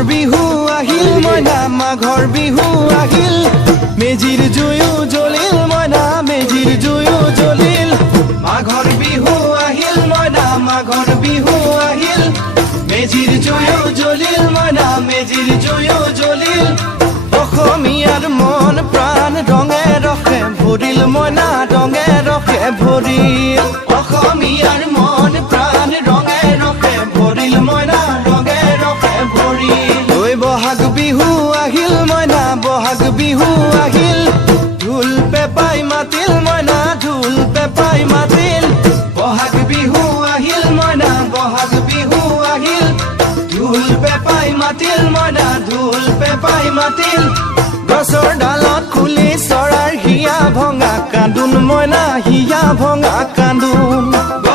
বিহু আহিল মইনা মাঘৰ বিহু আহিল মেজিৰ জুয়ো জ্বলিল মইনা মেজিৰ জুয়ো জ্বলিল মাঘৰ বিহু আহিল মইনা মাঘৰ বিহু আহিল মেজিৰ জুয়ো জ্বলিল মইনা মেজিৰ জুয়ো জ্বলিল অসমীয়াৰ মন প্ৰাণ ৰঙে ৰখে ভৰিল মইনা ৰঙে ৰখে ভৰিল অসমীয়াৰ মন প্ৰাণ ৰঙে ৰখে ভৰিল মইনা ৰঙে ৰখে ভৰিল ঐ বহাগ বিহু আহিল মইনা বহাগ বিহু আহিল ঢোল পেপাই মাতিল মইনা ঢোল পেপাই মাতিল বহাগ বিহু আহিল মইনা বহাগ বিহু আহিল ঢোল পেপাই মাতিল মইনা ঢোল পেপাই মাতিল গছৰ ডালত খুলি চৰাৰ হিয়া ভঙা কান্দোন মইনা হিয়া ভঙা কান্দোন